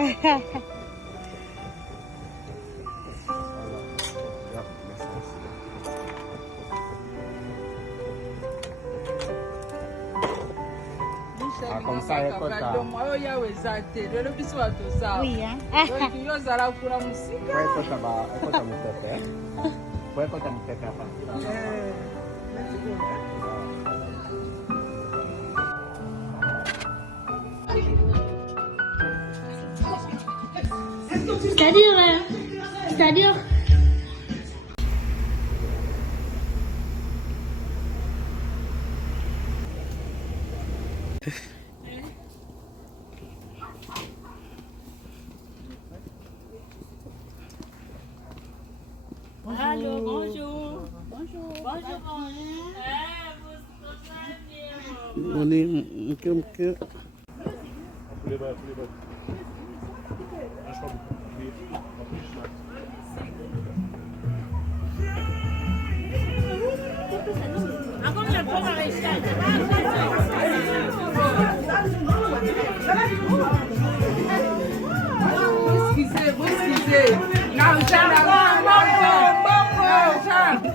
Ah, comme ça, il faut ça. Oui, hein. C'est-à-dire, Allô, bonjour. Bonjour. Bonjour. On est comme que.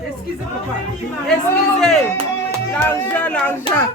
Excusez, papa. Excusez. L'argent.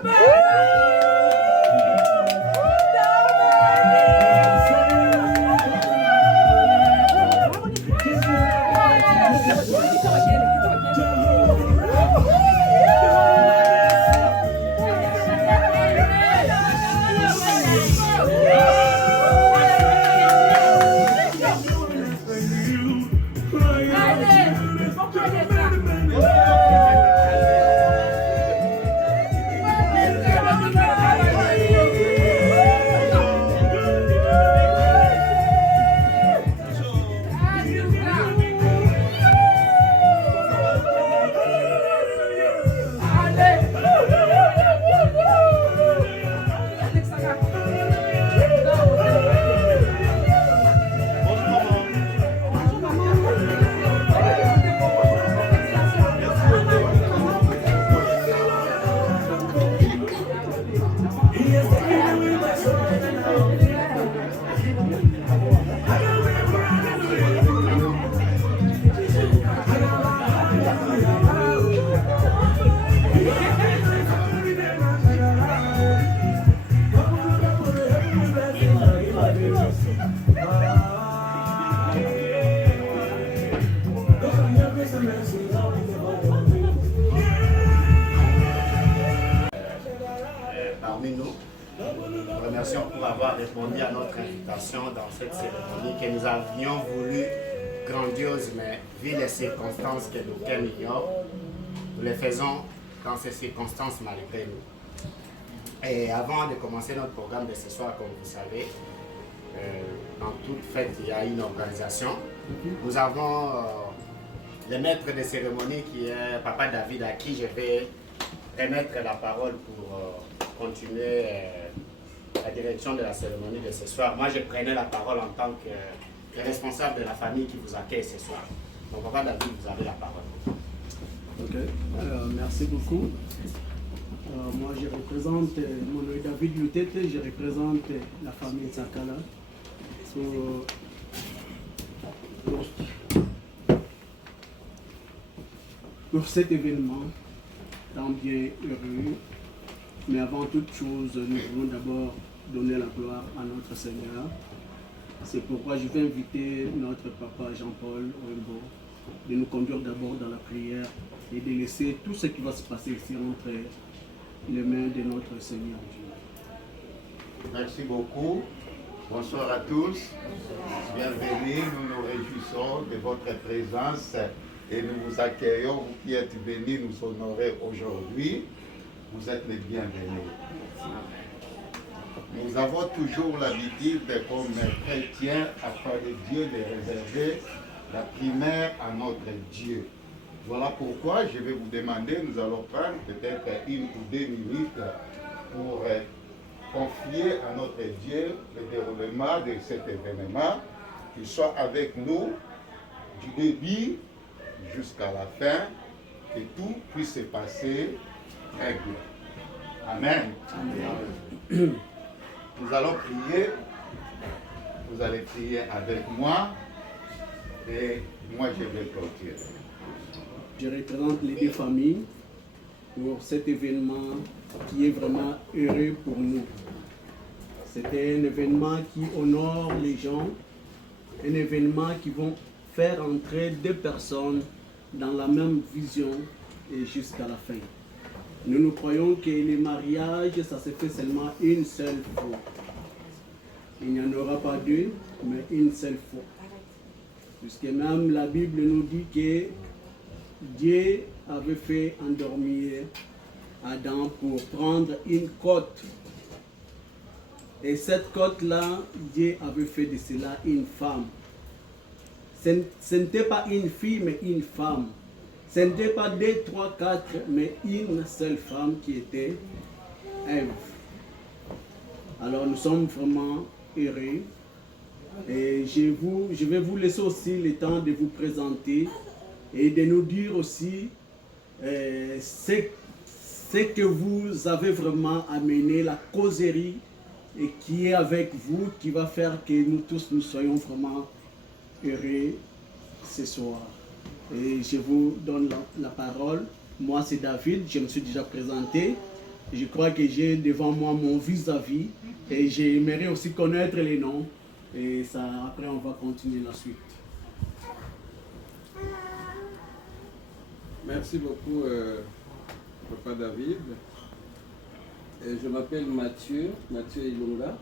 Parmi nous, nous remercions pour avoir répondu à notre invitation dans cette cérémonie que nous avions voulu grandiose, mais vu les circonstances que d'aucuns ignorent, nous les faisons dans ces circonstances malgré nous. Et avant de commencer notre programme de ce soir, comme vous savez, dans toute fête, il y a une organisation. Nous avons le maître de cérémonie qui est Papa David, à qui je vais remettre la parole pour continuer la direction de la cérémonie de ce soir. Moi, je prenais la parole en tant que responsable de la famille qui vous accueille ce soir. Donc, Papa David, vous avez la parole. Ok, merci beaucoup. Moi, je représente, mon nom est David Lutete, je représente la famille Sakala. Pour cet événement, tant bien heureux, mais avant toute chose, nous voulons d'abord donner la gloire à notre Seigneur. C'est pourquoi je vais inviter notre papa Jean-Paul Oembo de nous conduire d'abord dans la prière et de laisser tout ce qui va se passer ici entre les mains de notre Seigneur Dieu. Merci beaucoup. Bonsoir à tous. Bienvenue. Nous nous réjouissons de votre présence et nous vous accueillons. Vous qui êtes venus nous honorer aujourd'hui, vous êtes les bienvenus. Nous avons toujours l'habitude, comme chrétiens, afin de Dieu, de réserver la primaire à notre Dieu. Voilà pourquoi je vais vous demander, nous allons prendre peut-être 1 ou 2 minutes pour confier à notre Dieu le déroulement de cet événement, qu'il soit avec nous du début jusqu'à la fin, que tout puisse se passer très bien. Amen. Amen. Nous allons prier vous allez prier avec moi et moi je vais clôturer. Je représente les deux familles pour cet événement qui est vraiment heureux pour nous. C'était un événement qui honore les gens, un événement qui va faire entrer deux personnes dans la même vision et jusqu'à la fin. Nous croyons que les mariages, ça se fait seulement une seule fois. Il n'y en aura pas deux, mais une seule fois. Puisque même la Bible nous dit que Dieu avait fait endormir Adam pour prendre une côte. Et cette côte-là, Dieu avait fait de cela une femme. Ce n'était pas une fille, mais une femme. Ce n'était pas 2, 3, 4, mais une seule femme qui était Ève. Alors nous sommes vraiment heureux. Et je vais vous laisser aussi le temps de vous présenter et de nous dire aussi ce que vous avez vraiment amené, la causerie et qui est avec vous, qui va faire que nous tous nous soyons vraiment heureux ce soir. Et je vous donne la parole. Moi c'est David, je me suis déjà présenté. Je crois que j'ai devant moi mon vis-à-vis et j'aimerais aussi connaître les noms. Et ça, après on va continuer la suite. Merci beaucoup, Papa David. Et je m'appelle Mathieu Ilunga.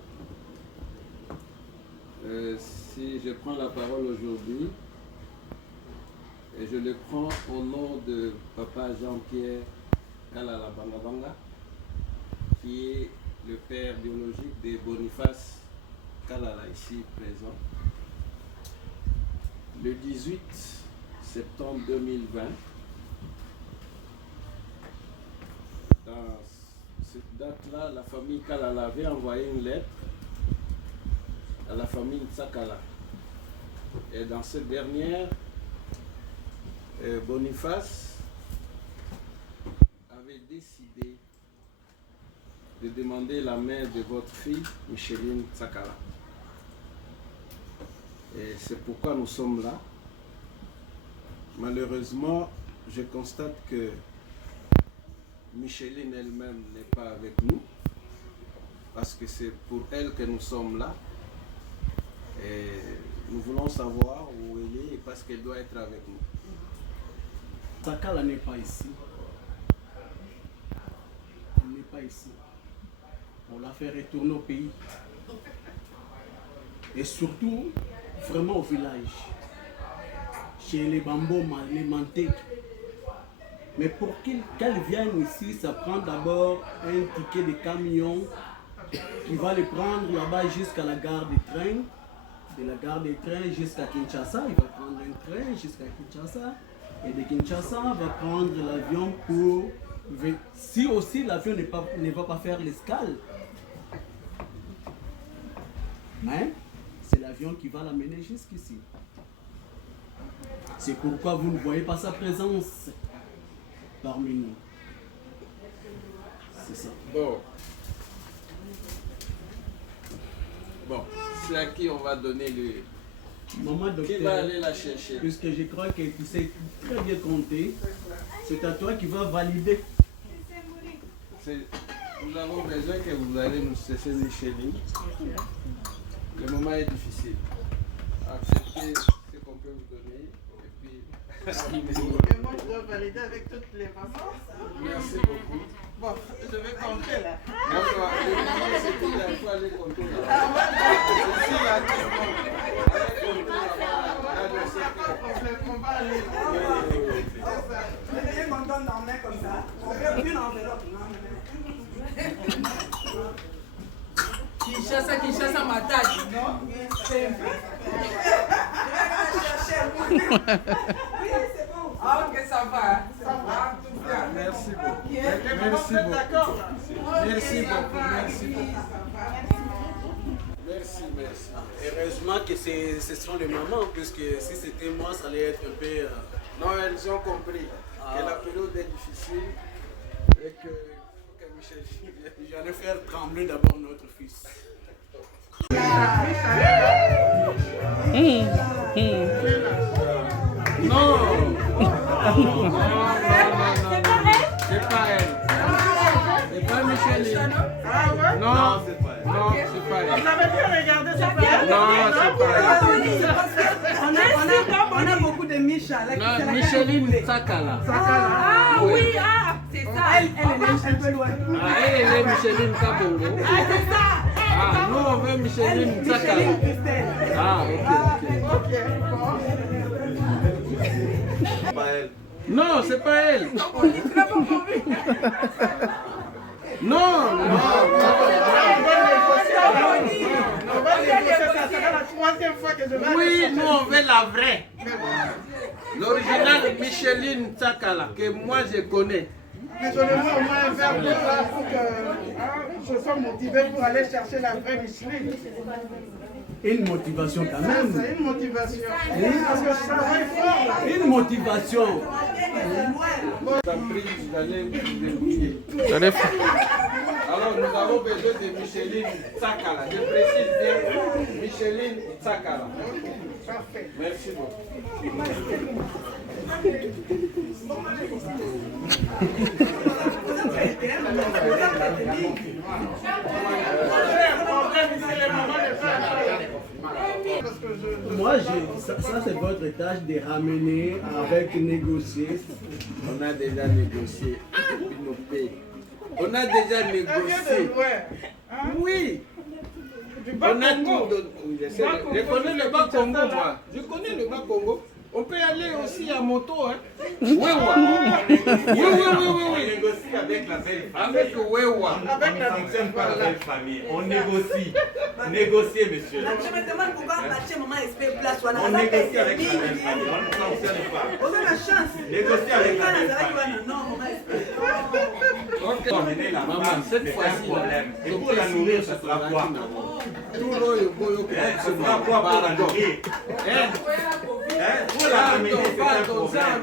Si je prends la parole aujourd'hui, et je le prends au nom de Papa Jean-Pierre Kalala Bangabanga, qui est le père biologique de Boniface Kalala, ici présent. Le 18 septembre 2020, dans cette date-là, la famille Kalala avait envoyé une lettre à la famille Tsakala. Et dans cette dernière, Boniface avait décidé de demander la main de votre fille, Micheline Tsakala. Et c'est pourquoi nous sommes là. Malheureusement, je constate que Micheline elle-même n'est pas avec nous, parce que c'est pour elle que nous sommes là. Et nous voulons savoir où elle est et parce qu'elle doit être avec nous. Tsakala n'est pas ici. Elle n'est pas ici. On l'a fait retourner au pays. Et surtout, vraiment au village. Chez les Bamboma, les Mantés. Mais pour qu'elle vienne ici, ça prend d'abord un ticket de camion qui va le prendre là-bas jusqu'à la gare de train. De la gare de train jusqu'à Kinshasa, il va prendre un train jusqu'à Kinshasa. Et de Kinshasa, on va prendre l'avion pour... Si aussi l'avion ne va pas faire l'escale. Mais c'est l'avion qui va l'amener jusqu'ici. C'est pourquoi vous ne voyez pas sa présence parmi nous. C'est ça. Bon, c'est à qui on va donner le... Maman docteur, qui va aller la chercher? Puisque je crois que tu sais très bien compter, c'est à toi qui vas valider. Nous avons besoin que vous allez nous cesser Micheline. Le moment est difficile. Acceptez ce qu'on peut vous donner et puis... Et moi, je dois valider avec toutes les mamans. Merci beaucoup. Bon, je vais compter là. Le moment, c'est tout il faut aller compter là. Ah ouais, Ici, là, tout le monde. Allez compter là-bas. on va aller. Vous voulez qu'on donne dans main comme ça? On fait une enveloppe. Kinshasa, ma tâche. Non, c'est ah, ok, ça va. Ça va. Merci beaucoup. Merci beaucoup. D'accord. Merci beaucoup. Merci beaucoup. Merci. Heureusement que ce sont les mamans, puisque si c'était moi, ça allait être un peu... Non, elles ont compris que la période est difficile et que Michel... J'allais faire trembler d'abord notre fils. Non. C'est pas elle. C'est pas Micheline. Non, c'est pas elle. Non, c'est pas elle. Vous avez bien regardé, c'est pas elle. Non, c'est pas On a beaucoup de Micha. elle. Non, Micheline Sakala. Ah oui, ah, c'est ça. Elle est un peu loin. Ah, elle est Micheline Kabongo. Ah, c'est ça. Ah, nous on veut Micheline Sakala. Micheline Christelle. Ah, ok. Non, c'est pas elle. Non, non. Oui, nous on veut la vraie. L'original Micheline Sakala, que moi je connais. Mais donnez-moi au moins un verre d'eau là pour que je sois motivé pour aller chercher la vraie Micheline. Une motivation quand même. C'est une motivation. Parce que je travaille fort là. Une motivation. Alors nous avons besoin de Micheline Sakala. Je précise bien Micheline Sakala. Parfait. Merci beaucoup. Moi, ça c'est votre tâche de ramener avec négocier. On a déjà négocié. On a déjà négocié. Oui. On a tout donné. Je connais le bas Congo, moi. Je connais le bas Congo. On peut aller aussi à moto, hein. Wewa. Oui. On négocie avec la belle famille. Avec Wewa. On ne fonctionne pas la belle famille. On négocie. Négocier, monsieur. Je me demande pourquoi Mathieu, maman, espère place. On négocie avec la belle famille. On ne fonctionne pas. On a la chance. Négocier avec la belle famille. Non, maman, espère. Ok. Emmener la Maman, femme, cette c'est fois-ci, un problème. Et pour la nourrir, ce sera quoi? Tout le monde Ce sera quoi pour la nourrir? Pour la amener, c'est un problème.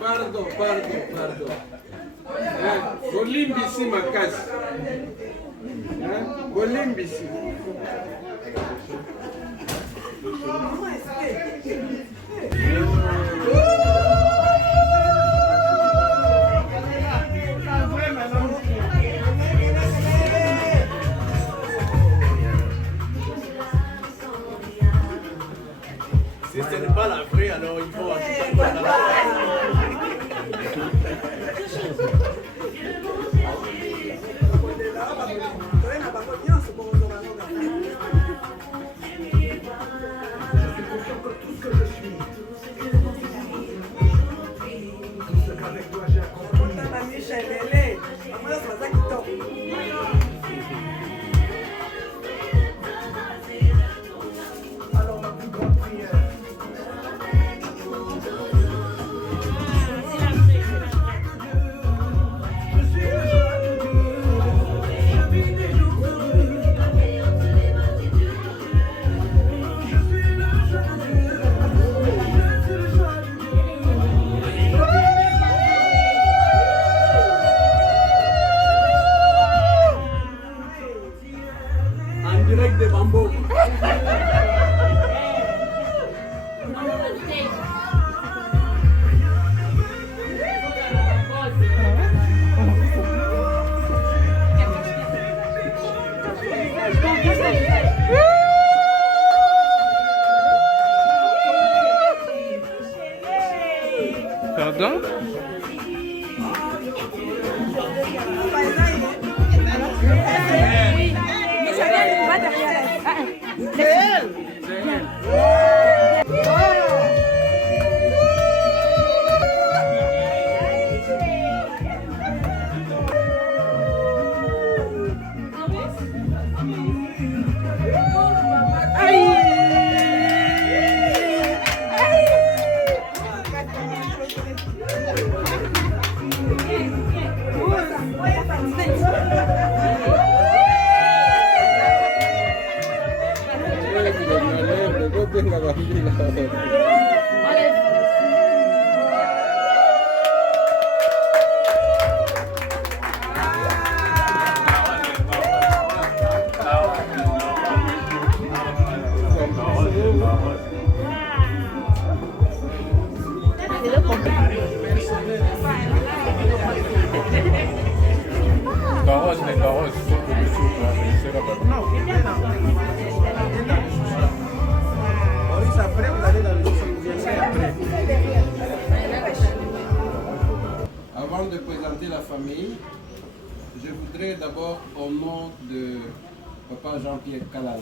Pardon. Bolimbisi makasi. Bolimbisi. Si ce n'est pas la vraie, alors il faut ajouter la Pardon? Nengaros, Non, Maurice, après, vous allez dans le sous-sol, vous viendrez après. Avant de présenter la famille, je voudrais d'abord, au nom de Papa Jean-Pierre Kalala,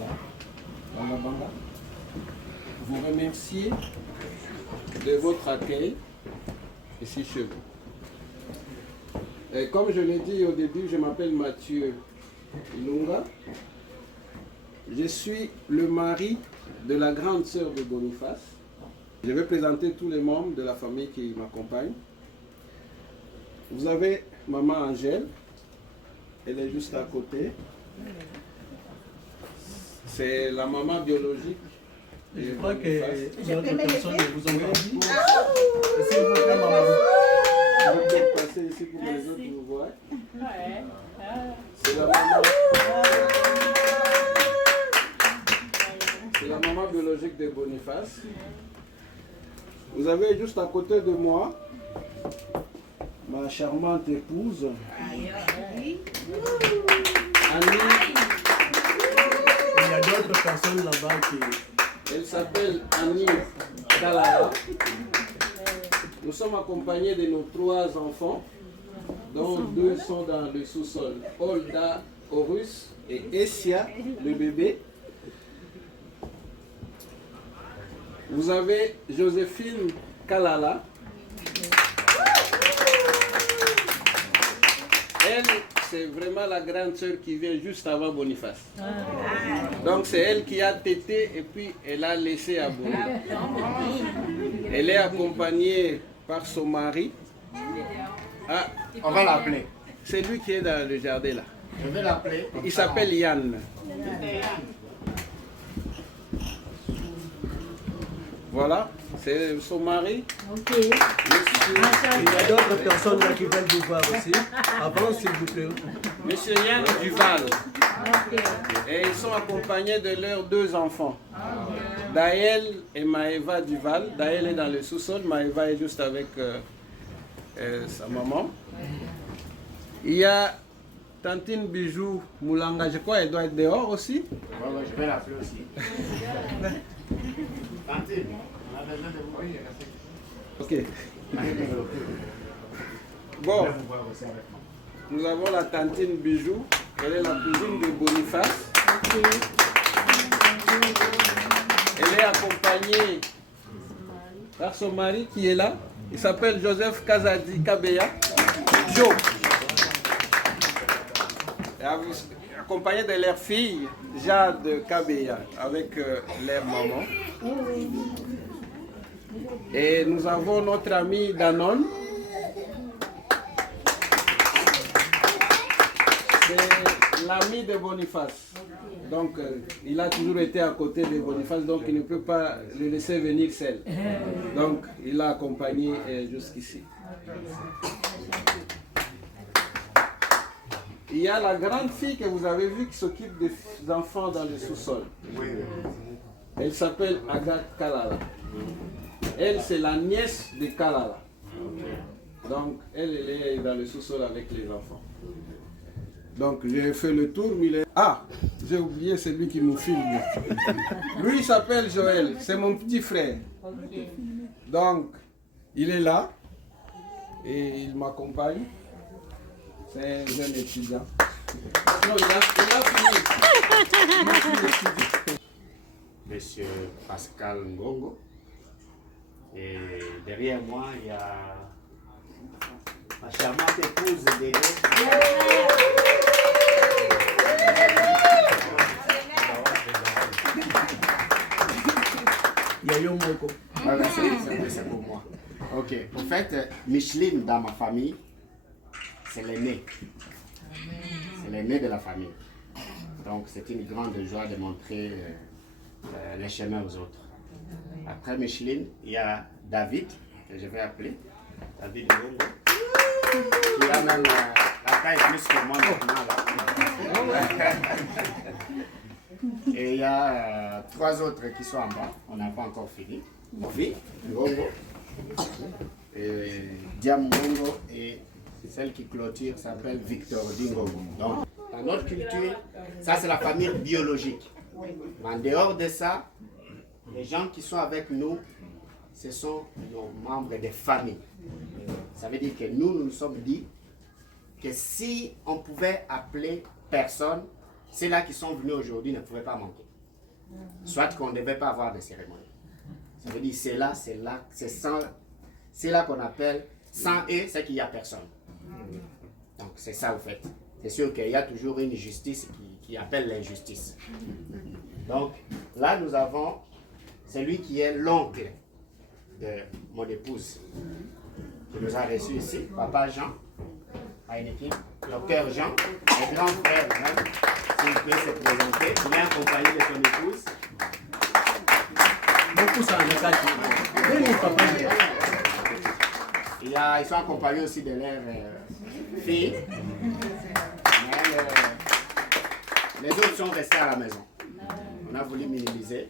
Banga, vous remercier de votre accueil ici chez vous. Et comme je l'ai dit au début, je m'appelle Mathieu Ilunga. Je suis le mari de la grande sœur de Boniface. Je vais présenter tous les membres de la famille qui m'accompagnent. Vous avez maman Angèle, elle est juste à côté. C'est la maman biologique. Je crois que d'autres personnes vous ont dit. S'il vous plaît, maman. Vous pouvez passer ici pour que les autres vous voient. C'est la maman biologique de Boniface. Vous avez juste à côté de moi ma charmante épouse, Annie. Il y a d'autres personnes là-bas qui... Elle s'appelle Annie Kalala. Nous sommes accompagnés de nos 3 enfants, dont 2 sont dans le sous-sol. Olda, Horus et Essia, le bébé. Vous avez Joséphine Kalala. Elle, c'est vraiment la grande sœur qui vient juste avant Boniface. Donc c'est elle qui a tété et puis elle a laissé à Boni. Elle est accompagnée par son mari. Ah, On va l'appeler. c'est lui qui est dans le jardin là. Je vais l'appeler. Il s'appelle Yann. Voilà, c'est son mari. Ok. Il y a d'autres personnes là qui veulent vous voir aussi. Avant, s'il vous plaît. Monsieur Yann Duval. Et ils sont accompagnés de leurs 2 enfants. Daël et Maëva Duval. Daël est dans le sous-sol, Maëva est juste avec sa maman. Il y a Tantine Bijou Moulanga, je crois elle doit être dehors aussi. Ouais, je vais l'appeler aussi. Tantine, on a besoin de vous. Ok. Bon, nous avons la Tantine Bijou. Elle est la cousine de Boniface. Elle est accompagnée par son mari qui est là. Il s'appelle Joseph Kazadi Kabeya. Joe. Accompagné de leur fille, Jade Kabeya, avec leur maman. Et nous avons notre ami Danone. C'est l'ami de Boniface. Donc, il a toujours été à côté de Boniface, donc il ne peut pas le laisser venir seul. Donc, il l'a accompagné jusqu'ici. Il y a la grande fille que vous avez vue qui s'occupe des enfants dans le sous-sol. Elle s'appelle Agathe Kalala. Elle, c'est la nièce de Kalala. Donc, elle est dans le sous-sol avec les enfants. Donc, j'ai fait le tour, mais il est... Ah, j'ai oublié celui qui nous filme. Lui, il s'appelle Joël. C'est mon petit frère. Donc, il est là. Et il m'accompagne. C'est un jeune étudiant. Non, il a fini. Monsieur Pascal Ngongo. Et derrière moi, il y a ma charmante épouse Délé. Il y a Yomoko. Voilà, c'est pour moi. Ok. En fait, Micheline dans ma famille, c'est l'aîné. C'est l'aîné de la famille. Donc c'est une grande joie de montrer les chemins aux autres. Après Micheline, il y a David, que je vais appeler. David Ngongo. Qui a même la taille plus que moi maintenant. Là. Et il y a 3 autres qui sont en bas. On n'a pas encore fini. Mofi, Ngongo, Diam Ngongo et c'est celle qui clôture, s'appelle Victor Dingogo. Donc, dans notre culture, ça c'est la famille biologique. En dehors de ça, les gens qui sont avec nous, ce sont nos membres des familles. Ça veut dire que nous nous sommes dit que si on pouvait appeler personne, ceux-là qui sont venus aujourd'hui ne pouvaient pas manquer. Soit qu'on ne devait pas avoir de cérémonie. Ça veut dire c'est là qu'on appelle sans eux, c'est qu'il n'y a personne. Donc c'est ça au fait. C'est sûr qu'il y a toujours une justice qui appelle l'injustice. Donc là nous avons celui qui est l'oncle de mon épouse, qui nous a reçus ici, Papa Jean, Docteur Jean, le grand frère même, s'il peut se présenter. Il est accompagné de son épouse. Beaucoup ça, le cas. Ils sont accompagnés aussi de leur fille. Mais les autres sont restés à la maison. On a voulu minimiser.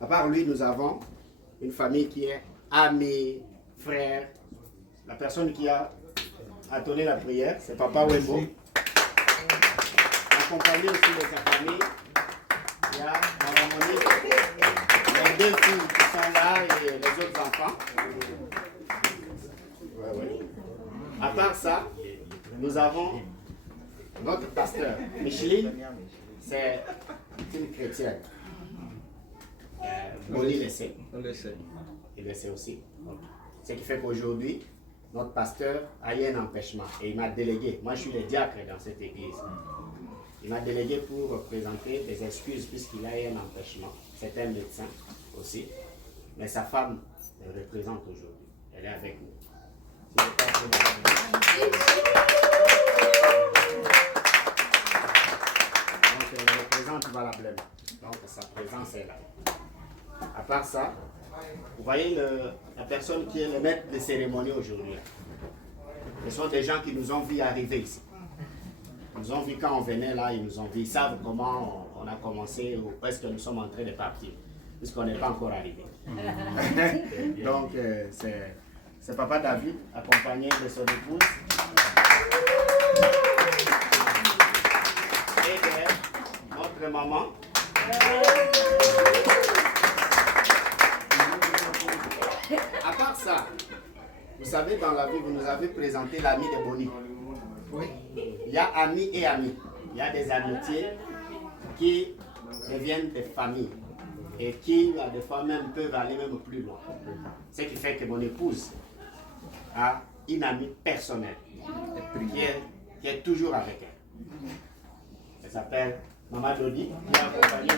À part lui, nous avons une famille qui est amie, frère. La personne qui a donné la prière, c'est Papa Wembo. Accompagné aussi de sa famille, il y a Maman Monique, les deux filles qui sont là et les autres enfants. À part ça, nous avons notre pasteur, Micheline, c'est une chrétienne. Molly le sait. On le sait. Il le sait aussi. Ce qui fait qu'aujourd'hui, notre pasteur a eu un empêchement et il m'a délégué. Moi, je suis le diacre dans cette église. Il m'a délégué pour présenter des excuses puisqu'il a eu un empêchement. C'est un médecin aussi. Mais sa femme le représente aujourd'hui. Elle est avec nous. Donc, elle le représente valablement. Donc, sa présence est là. À part ça, vous voyez la personne qui est le maître de cérémonie aujourd'hui. Ce sont des gens qui nous ont vu arriver ici. Ils nous ont vu quand on venait là, ils nous ont vu. Ils savent comment on a commencé ou est-ce que nous sommes en train de partir, puisqu'on n'est pas encore arrivé. Donc, c'est Papa David, accompagné de son épouse. Et de notre maman. À part ça, vous savez, dans la vie, vous nous avez présenté l'ami de Bonnie. Oui. Il y a amis et amis. Il y a des amitiés qui deviennent des familles et qui, des fois, même peuvent aller même plus loin. Ce qui fait que mon épouse a une amie personnelle qui est toujours avec elle. Elle s'appelle Maman Dodi, qui est accompagnée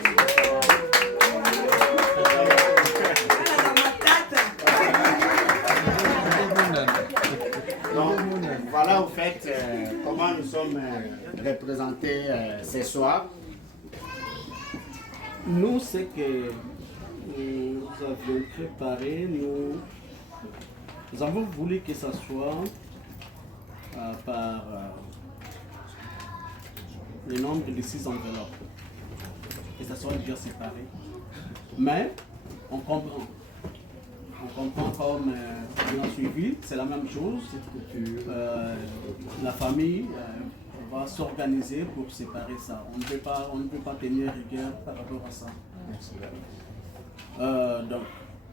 Donc, voilà au fait comment nous sommes représentés ce soir. Nous, ce que nous avions préparé, nous avons voulu que ça soit par le nombre de 6 enveloppes, que ça soit déjà séparé. Mais on comprend. On comprend comme on a suivi, c'est la même chose. La famille va s'organiser pour séparer ça. On ne peut pas tenir rigueur par rapport à ça. Donc,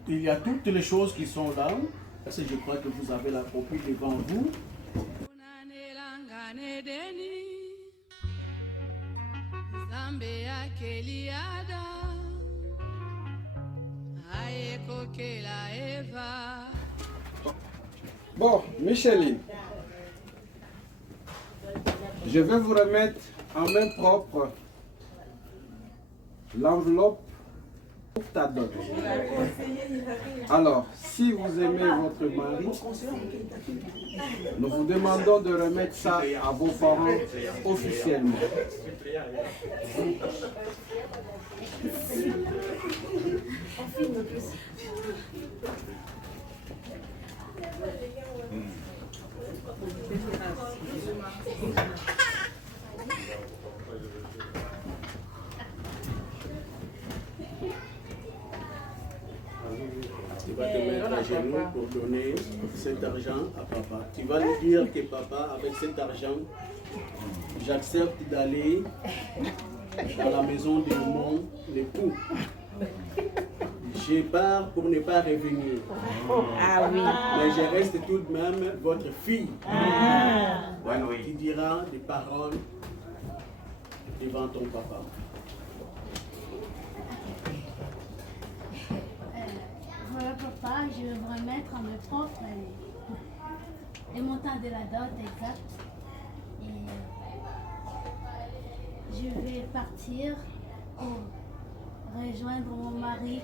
il y a toutes les choses qui sont là. Je crois que vous avez la copie devant vous. Bon, Micheline, je vais vous remettre en main propre l'enveloppe pour ta dot. Alors, si vous aimez votre mari, nous vous demandons de remettre ça à vos parents officiellement. Tu vas te mettre à chez nous pour donner cet argent à papa. Tu vas lui dire que papa, avec cet argent, j'accepte d'aller dans la maison de mon époux. Je pars pour ne pas revenir. Ah oui. Mais je reste tout de même votre fille. Qui dira des paroles devant ton papa. Voilà papa, je vais me remettre à mes propres et montant de la dot exact. Et je vais partir pour rejoindre mon mari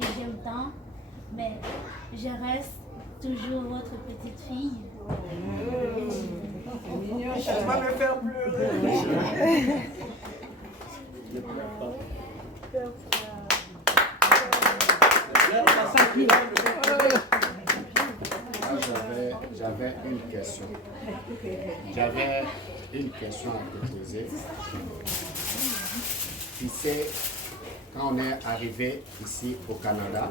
que j'aime tant, mais je reste toujours votre petite fille. Ça va me faire pleurer. Ne pleure pas. J'avais une question. J'avais une question à te poser. Tu sais, quand on est arrivé ici au Canada,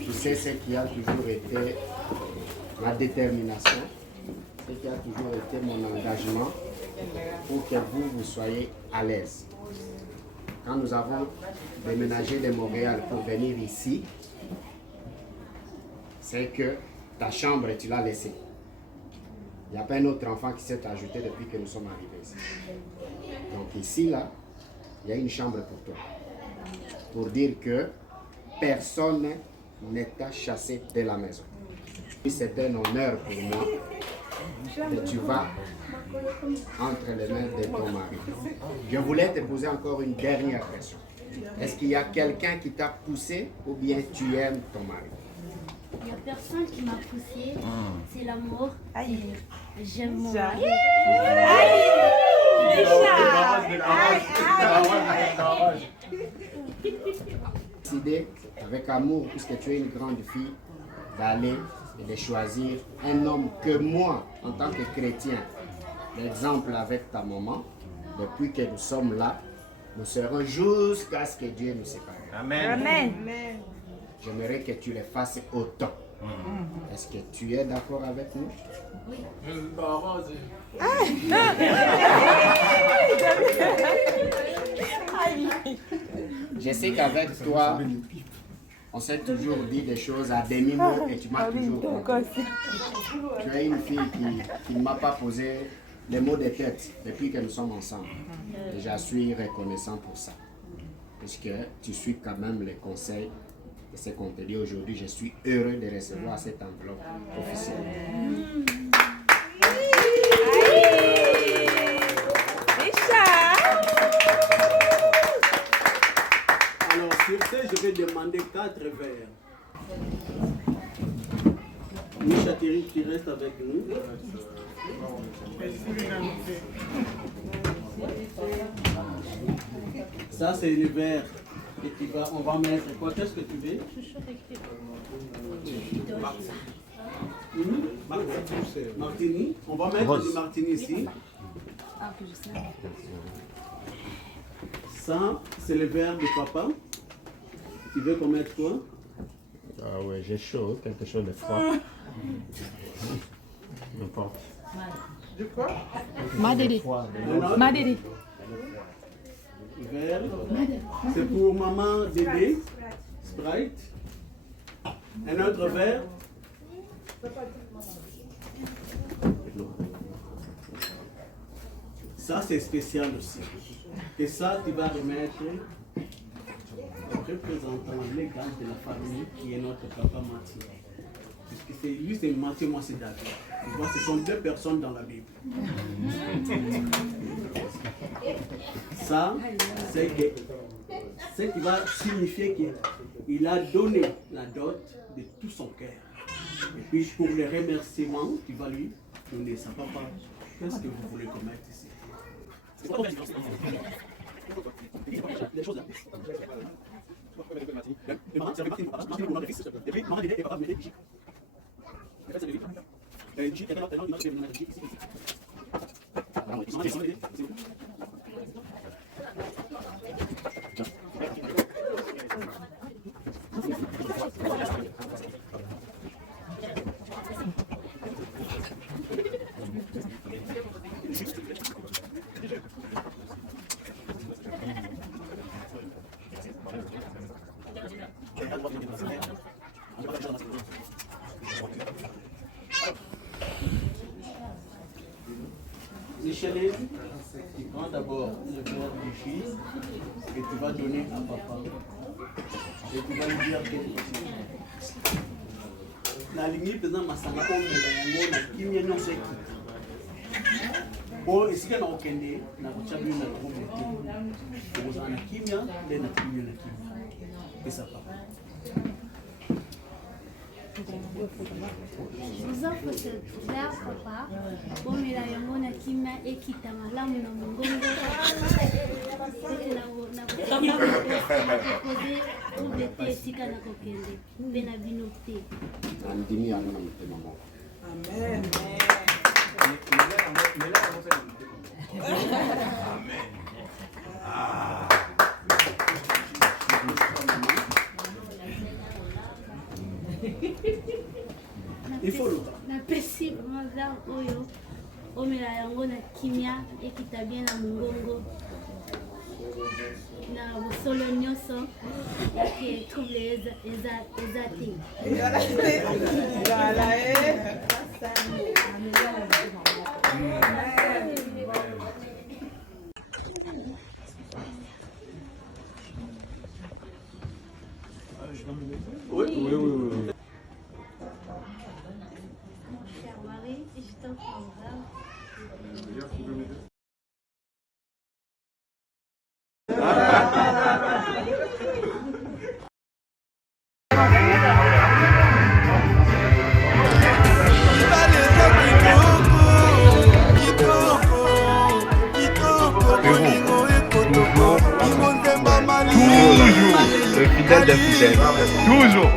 tu sais ce qui a toujours été ma détermination, ce qui a toujours été mon engagement pour que vous soyez à l'aise. Quand nous avons déménagé de Montréal pour venir ici, c'est que ta chambre, tu l'as laissée. Il n'y a pas un autre enfant qui s'est ajouté depuis que nous sommes arrivés ici. Donc ici, là, il y a une chambre pour toi. Pour dire que personne ne t'a chassé de la maison. C'est un honneur pour moi que tu vas entre les mains de ton mari. Je voulais te poser encore une dernière question. Est-ce qu'il y a quelqu'un qui t'a poussé ou bien tu aimes ton mari? Il n'y a personne qui m'a poussé, c'est l'amour. J'aime mon mari. Décider avec amour, puisque tu es une grande fille, d'aller et de choisir un homme que moi, en tant que chrétien, l'exemple avec ta maman, depuis que nous sommes là, nous serons jusqu'à ce que Dieu nous sépare. Amen. Amen. J'aimerais que tu les fasses autant. Est-ce que tu es d'accord avec nous? Je sais qu'avec toi, on s'est toujours dit des choses à demi-mot et tu m'as toujours compris. Tu es une fille qui ne m'a pas posé les mots de tête depuis que nous sommes ensemble. Et je suis reconnaissant pour ça. Puisque tu suis quand même les conseils de ce qu'on te dit aujourd'hui. Je suis heureux de recevoir cette enveloppe officielle. Alors, sur ce, je vais demander 4 verres. Micha Thierry, qui reste avec nous. Ça, c'est le verre que on va mettre. Quoi, qu'est-ce que tu veux? Martini. On va mettre du martini ici. Ça, c'est le verre de papa. Tu veux qu'on mette quoi? Ah ouais, j'ai chaud, quelque chose de froid. N'importe. De quoi? Madéri. Verre. C'est pour maman Dédé. Sprite. Un autre verre. Ça, c'est spécial aussi. Et ça, tu vas remettre au représentant légal de la famille qui est notre papa Mathieu. Puisque lui, c'est Mathieu, moi, c'est David. Tu vois, ce sont 2 personnes dans la Bible. Ça, c'est ce qui va signifier qu'il a donné la dot de tout son cœur. Et puis, pour les remerciements, tu vas lui donner ça. Papa, qu'est-ce que vous voulez qu'on mette ici? Les choses là. Maman, c'est Martine, papa, Martine, mon fils. Et puis, maman, Dédé et papa, vous mettez J. En fait, c'est le J. J, et maintenant, il va mettre J ici. Maman, Dédé, c'est où? Micheline, tu prends d'abord le verre du fils que tu vas donner à papa. Et tu vas lui dire quelque chose. La limite, par exemple, masanga omela yango na kimia nyonso ekita. Po esika na okende na kochabi na komete. Okozala na kimia, nde na kimia na kimia. Pesa papa. Je vous offre ce verre, papa. Omela yango na kimia ekita malamu na mongongo. Amen. Il faut le temps. Napesi vraiment oyo omela yango na kimia ekita bien na mongongo na bosolo nyonso yake trouble eza te. Oui. Cher mari, je t'offre un verre. Toujours le fidèle des fidèles. Toujours.